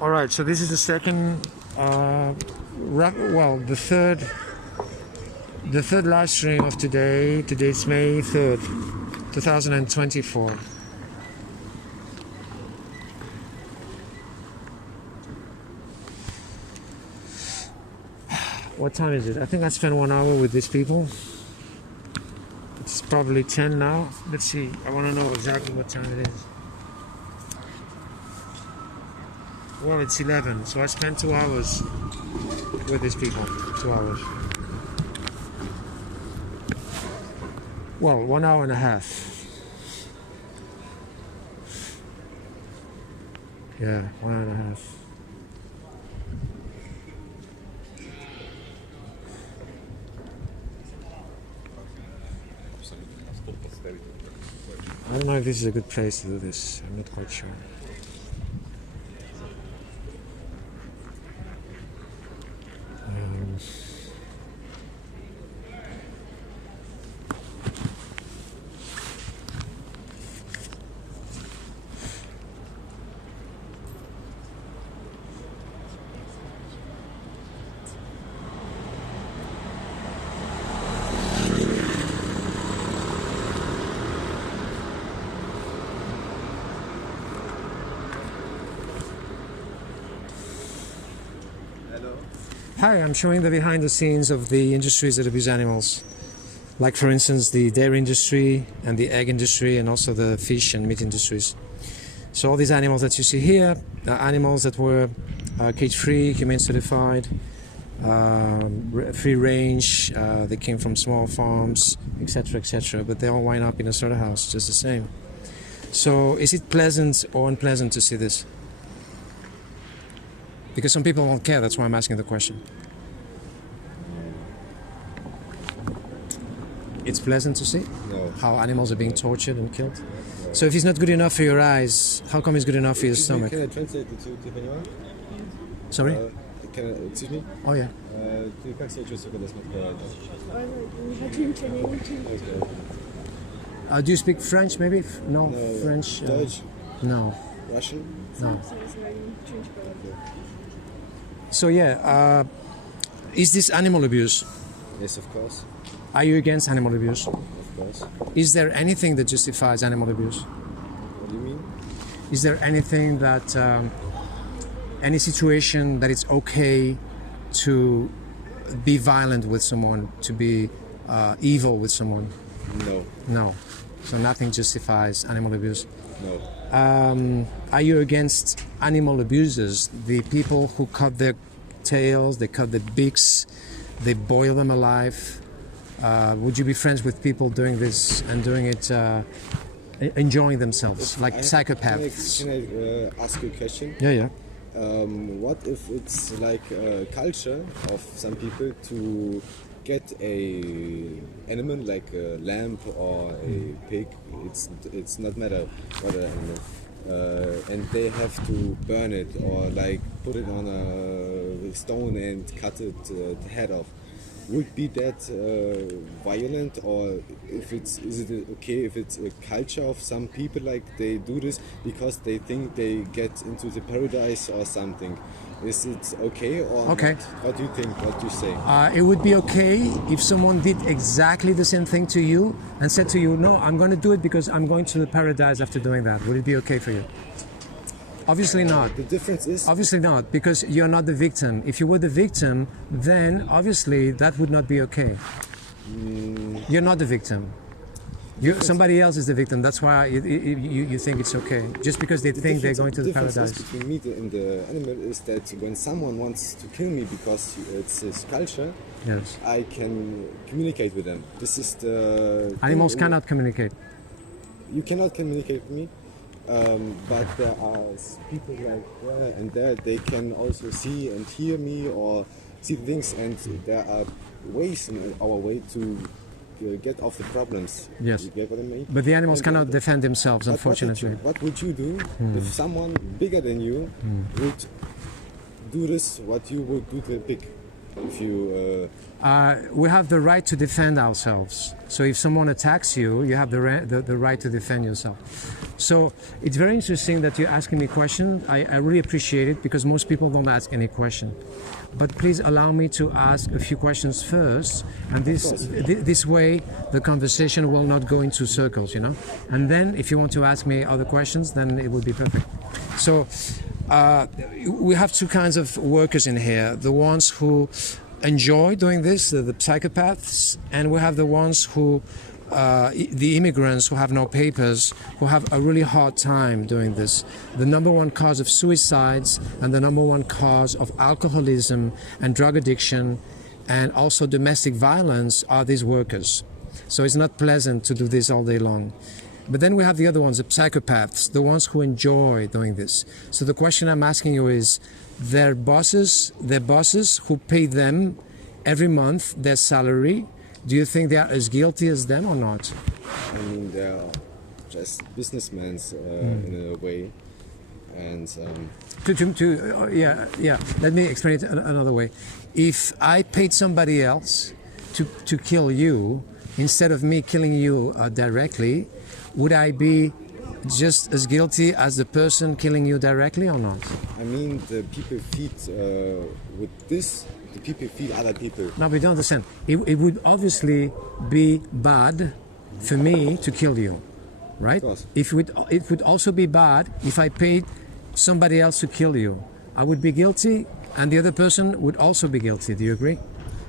All right, so this is the second, the third live stream of today. Today's May 3rd, 2024. What time is it? I think I spent 1 hour with these people. It's probably 10 now. Let's see. I want to know exactly what time it is. Well, it's 11, so I spent 2 hours with these people. 2 hours. Well, 1 hour and a half. Yeah, 1 hour and a half. I don't know if this is a good place to do this. I'm not quite sure. Hi, I'm showing the behind the scenes of the industries that abuse animals. Like, for instance, the dairy industry and the egg industry and also the fish and meat industries. So all these animals that you see here are animals that were cage-free, humane certified, free range, they came from small farms, etc., but they all wind up in a slaughterhouse just the same. So is it pleasant or unpleasant to see this? Because some people don't care, that's why I'm asking the question. It's pleasant to see how animals are being tortured and killed. So if it's not good enough for your eyes, how come it's good enough for your stomach? Can I translate it to Tijuana? Sorry? Excuse me? Oh yeah. Ты как себя чувствуешь, когда смотришь? Do you speak French maybe? No, French. Dutch? No. Russian? No. So yeah, is this animal abuse? Yes, of course. Are you against animal abuse? Of course. Is there anything that justifies animal abuse? What do you mean? Is there anything that, any situation that it's okay to be violent with someone, to be evil with someone? No. No. So nothing justifies animal abuse? No. Are you against animal abusers, the people who cut their tails, they cut their beaks, they boil them alive? Would you be friends with people doing this and doing it, enjoying themselves, like psychopaths? Can I ask you a question? Yeah. What if it's like a culture of some people to get a animal like a lamb or a pig? It's not matter what an animal, and they have to burn it or like put it on a stone and cut it the head off. Would be that violent, or is it okay if it's a culture of some people, like they do this because they think they get into the paradise or something? Is it okay or okay? Not? What do you think? What do you say? It would be okay if someone did exactly the same thing to you and said to you, "No, I'm going to do it because I'm going to the paradise after doing that." Would it be okay for you? Obviously not. The difference is... Obviously not, because you're not the victim. If you were the victim, then obviously that would not be okay. You're not the victim. Somebody else is the victim. That's why you think it's okay. Just because they think they're going to the paradise. The difference between me and the animal is that when someone wants to kill me because it's his culture, yes, I can communicate with them. This is the... Animals cannot communicate. You cannot communicate with me. But there are people like there and there, they can also see and hear me or see things, and there are ways in our way to get off the problems. Yes. You get what I mean? But the animals cannot defend themselves, unfortunately. What would you do if someone bigger than you would do this, what you would do to a pig? If you We have the right to defend ourselves. So if someone attacks you, you have the right to defend yourself. So it's very interesting that you're asking me questions. I really appreciate it because most people don't ask any question. But please allow me to ask a few questions first, and this way the conversation will not go into circles, you know. And then if you want to ask me other questions, then it would be perfect. So we have two kinds of workers in here: the ones who enjoy doing this, the psychopaths, and we have the ones who, the immigrants who have no papers, who have a really hard time doing this. The number one cause of suicides and the number one cause of alcoholism and drug addiction and also domestic violence are these workers. So it's not pleasant to do this all day long. But then we have the other ones, the psychopaths, the ones who enjoy doing this. So the question I'm asking you is, their bosses who pay them every month their salary, do you think they are as guilty as them or not? I mean, they are just businessmen in a way, and yeah. Let me explain it another way. If I paid somebody else to kill you instead of me killing you directly, would I be just as guilty as the person killing you directly or not? I mean, the people feed with this. The people feed other people. No, we don't understand. It would obviously be bad for me to kill you, right? Of course. It would also be bad if I paid somebody else to kill you. I would be guilty, and the other person would also be guilty. Do you agree?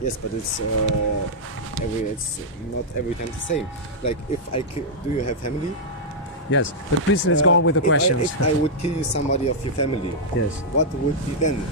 Yes, but it's not every time the same. Like, if do you have family? Yes, but please let's go on with the questions. If I would kill somebody of your family, Yes. what would be then?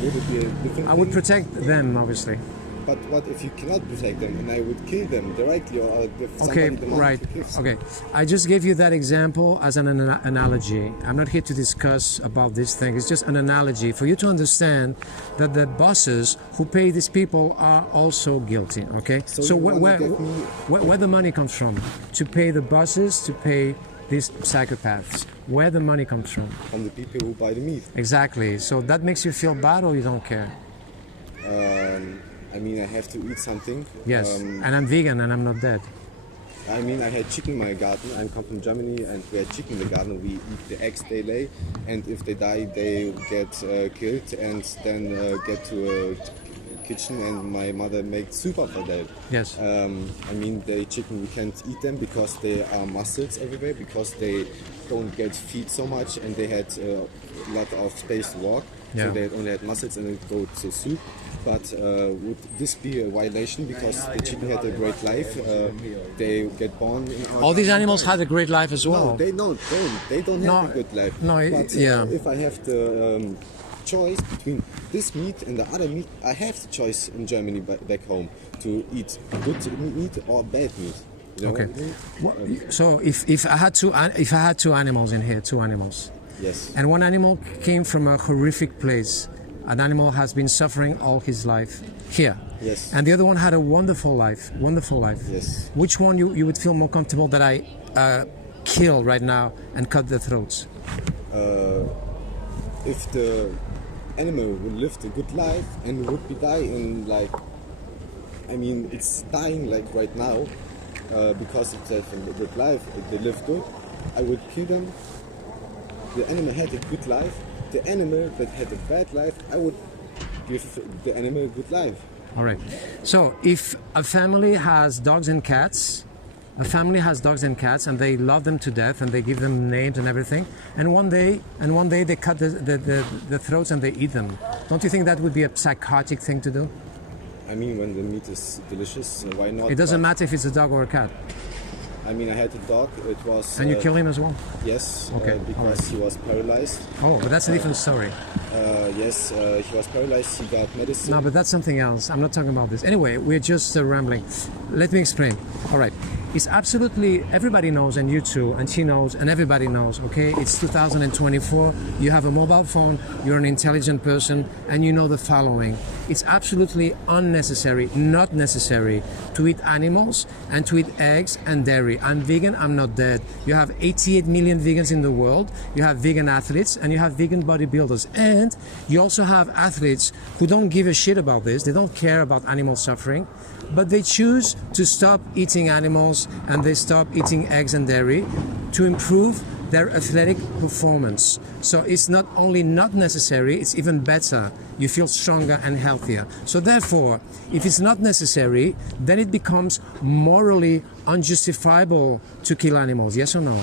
Would it be a different I would thing? protect them, obviously. But what if you cannot protect them and I would kill them directly, or if Okay, somebody demands right. to kill them? Okay, I just gave you that example as an analogy. I'm not here to discuss about this thing. It's just an analogy for you to understand that the bosses who pay these people are also guilty. Okay, So so you wanna where, get me- where the money comes from to pay the bosses to pay these psychopaths? Where the money comes from? From the people who buy the meat. Exactly. So that makes you feel bad, or you don't care? I mean, I have to eat something. Yes. And I'm vegan and I'm not dead. I mean, I had chicken in my garden. I come from Germany, and we had chicken in the garden. We eat the eggs they lay, and if they die, they get killed and then get to a kitchen, and my mother makes soup out of that. Yes. I mean, the chicken, we can't eat them because there are muscles everywhere, because they don't get feed so much, and they had a lot of space to walk. Yeah. So they only had muscles and it go to soup. But would this be a violation because the chicken had a great life? They get born in our All these animals had a great life as well. No, they don't. They don't No, have a good life. no, but yeah. If I have the choice between this meat and the other meat, I have the choice in Germany back home to eat good meat or bad meat. You know Okay. what I mean? So if I had two animals in here, two animals, Yes. and one animal came from a horrific place, an animal has been suffering all his life here, Yes. and the other one had a wonderful life, Yes. Which one you would feel more comfortable that I kill right now and cut their throats? If the animal would live a good life and would be dying like, I mean, it's dying like right now because it's a good life, they live good, I would kill them. The animal had a good life. The animal that had a bad life, I would give the animal a good life. All right. So if a family has dogs and cats, and they love them to death and they give them names and everything, and one day they cut the throats and they eat them. Don't you think that would be a psychotic thing to do? I mean, when the meat is delicious, why not? It doesn't But, matter if it's a dog or a cat. I mean, I had a dog. It was. And you kill him as well? Yes, Okay, because he was paralyzed. Oh, but that's a different story. Yes, he was paralyzed. He got medicine. No, but that's something else. I'm not talking about this. Anyway, we're just rambling. Let me explain. All right. It's absolutely, everybody knows, and you too, and she knows, and everybody knows, okay? It's 2024. You have a mobile phone, you're an intelligent person, and you know the following. It's absolutely unnecessary, not necessary, to eat animals and to eat eggs and dairy. I'm vegan, I'm not dead. You have 88 million vegans in the world, you have vegan athletes, and you have vegan bodybuilders. And hand, you also have athletes who don't give a shit about this. They don't care about animal suffering, but they choose to stop eating animals and they stop eating eggs and dairy to improve their athletic performance. So it's not only not necessary, it's even better. You feel stronger and healthier. So therefore, if it's not necessary, then it becomes morally unjustifiable to kill animals. Yes or no?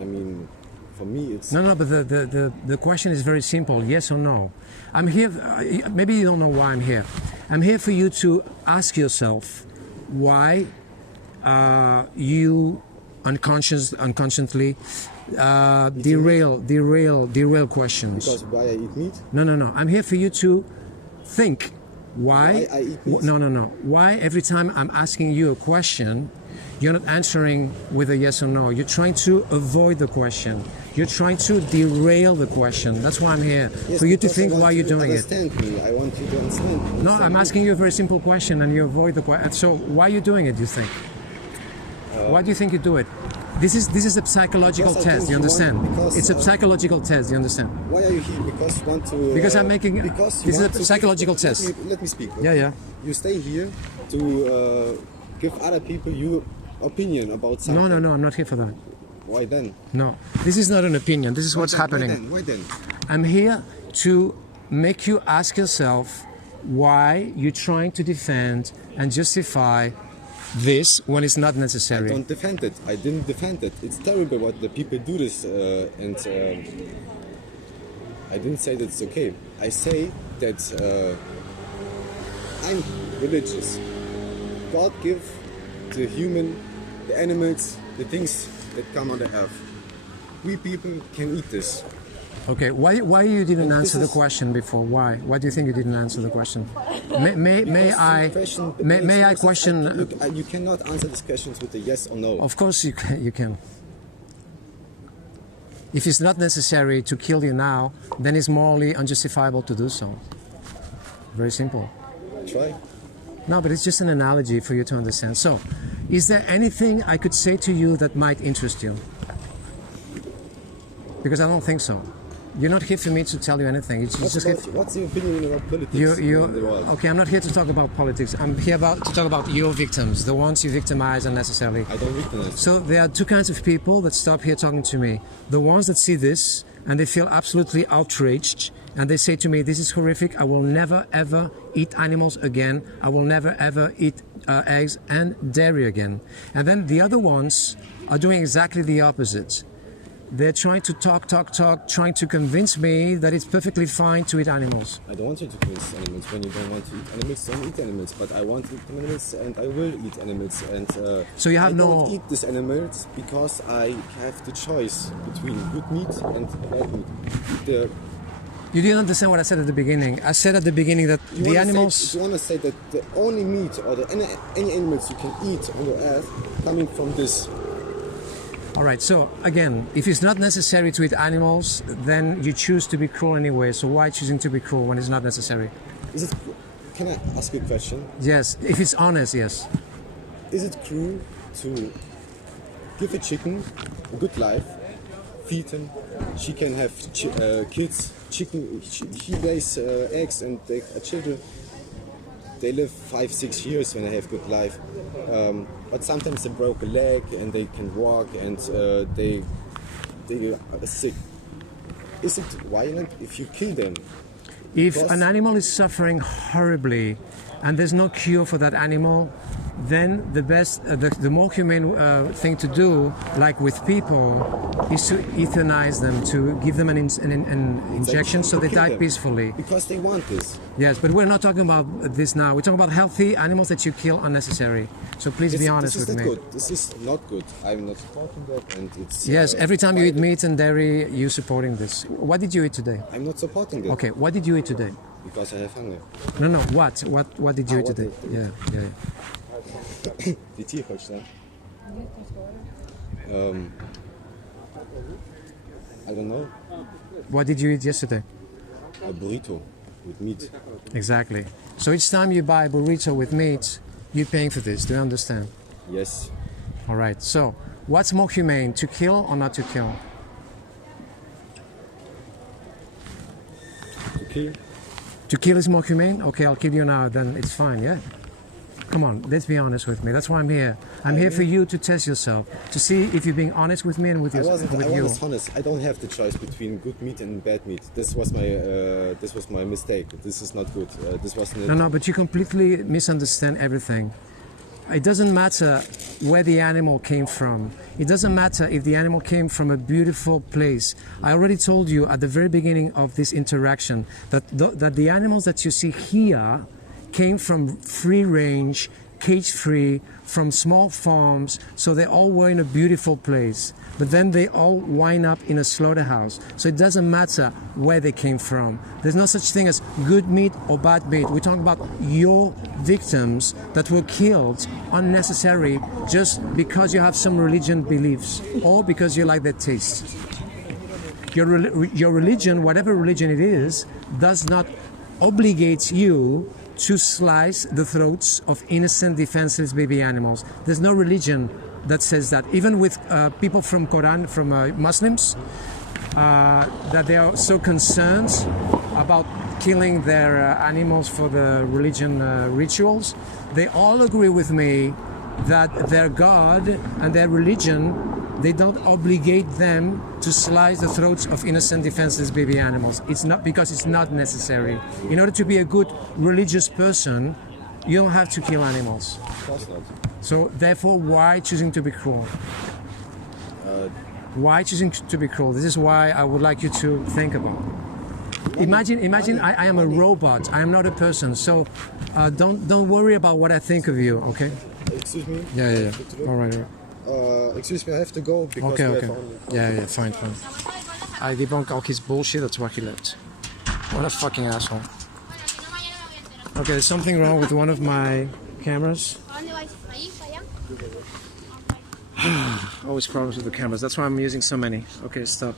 I mean, for me, it's No, but the question is very simple. Yes or no? I'm here, maybe you don't know why I'm here. I'm here for you to ask yourself why you unconsciously derail questions. because why I eat meat. No. I'm here for you to think why I eat meat. No. Why every time I'm asking you a question, you're not answering with a yes or no. You're trying to avoid the question. You're trying to derail the question. That's why I'm here. Yes, for you to because I think want why you you're to doing it. understand me. I want you to understand me. No, I'm asking you a very simple question and you avoid the question. So why are you doing it, do you think? Why do you think you do it? This is a psychological Because I test, think you you understand? want- because, It's a psychological test, you understand? Why are you here? Because you want to. Because I'm making- Because you this is want a to psychological give, test. Let me speak. Yeah. You stay here to give other people your opinion about something. No, I'm not here for that. Why then? No, this is not an opinion. This is what's happening. Why then? I'm here to make you ask yourself why you're trying to defend and justify this when it's not necessary. Don't defend it. I didn't defend it. It's terrible what the people do this, and I didn't say that it's okay. I say that I'm religious. God give the human, the animals, the things that come on the earth. We people can eat this. Okay, why you didn't And this answer the is- question before? Why do you think you didn't answer the question? May Because I the question may makes I no sense. question? Look, you cannot answer these questions with a yes or no. Of course you can. You can. If it's not necessary to kill you now, then it's morally unjustifiable to do so. Very simple. Try. No, but it's just an analogy for you to understand. So, is there anything I could say to you that might interest you? Because I don't think so. You're not here for me to tell you anything. It's just here. What's your opinion about politics You, in the world? okay, I'm not here to talk about politics. I'm here to talk about your victims, the ones you victimize unnecessarily. I don't recognize. So there are two kinds of people that stop here talking to me. The ones that see this and they feel absolutely outraged and they say to me, this is horrific. I will never ever eat animals again. I will never ever eat eggs and dairy again. And then the other ones are doing exactly the opposite. They're trying to talk, trying to convince me that it's perfectly fine to eat animals. I don't want you to convince animals. When you don't want to eat animals, don't eat animals. But I want to eat animals, and I will eat animals. And So you have I no- don't eat these animals because I have the choice between good meat and bad meat. You didn't understand what I said at the beginning. I said at the beginning that the animals... You want to say that the only meat or any animals you can eat on the earth coming from this. All right, so again, if it's not necessary to eat animals, then you choose to be cruel anyway. So why choosing to be cruel when it's not necessary? Is it? Can I ask you a question? Yes, if it's honest, yes. Is it cruel to give a chicken a good life, feed him? She can have kids. Chicken. He lays eggs and they are children. They live 5-6 years when they have good life. But sometimes they broke a leg and they can walk and they are sick. Is it violent if you kill them? If Because- an animal is suffering horribly and there's no cure for that animal, then the more humane thing to do, like with people, is to euthanize them, to give them an injection so they Kill die them. peacefully. Because they want this. Yes, but we're not talking about this now. We're talking about healthy animals that you kill unnecessary. So please be honest this is with not me. good. This is not good. I'm not supporting that, and it's. Yes, every time you eat violent. meat and dairy, you're supporting this. What did you eat today? I'm not supporting that. Okay, what did you eat today? Because I have hunger. No, what? What did you eat what today? did- Yeah. Die Tierholster. I don't know. What did you eat yesterday? A burrito with meat. Exactly. So each time you buy a burrito with meat, you're paying for this. Do you understand? Yes. All right. So what's more humane, to kill or not to kill? kill. To kill is more humane? Okay, I'll kill you now, then it's fine, yeah? Come on, let's be honest with me. That's why I'm here. I'm here for you to test yourself, to see if you're being honest with me and with, I with you. was honest. I don't have the choice between good meat and bad meat. This was my mistake. This is not good. This was not. No, but you completely misunderstand everything. It doesn't matter where the animal came from. It doesn't matter if the animal came from a beautiful place. I already told you at the very beginning of this interaction that the animals that you see here came from free range, cage free, from small farms, so they all were in a beautiful place. But then they all wind up in a slaughterhouse. So it doesn't matter where they came from. There's no such thing as good meat or bad meat. We're talking about your victims that were killed unnecessarily just because you have some religion beliefs or because you like their taste. Your religion, whatever religion it is, does not obligate you to slice the throats of innocent, defenseless baby animals. There's no religion that says that. Even with people from Quran, from Muslims, that they are so concerned about killing their animals for the religion rituals, they all agree with me that their God and their religion, they don't obligate them to slice the throats of innocent, defenseless baby animals. It's not because it's not necessary. In order to be a good religious person, you don't have to kill animals. Of course not. So therefore, why choosing to be cruel? Why choosing to be cruel? This is why I would like you to think about. Imagine I am a robot. I am not a person. So don't worry about what I think of you. Okay? Excuse me. Yeah. All right. Excuse me. I have to go because Okay. we have only. Yeah. Fine. I debunk all his bullshit. That's why he left. What a fucking asshole. Okay, there's something wrong with one of my cameras. Always problems with the cameras. That's why I'm using so many. Okay, stop.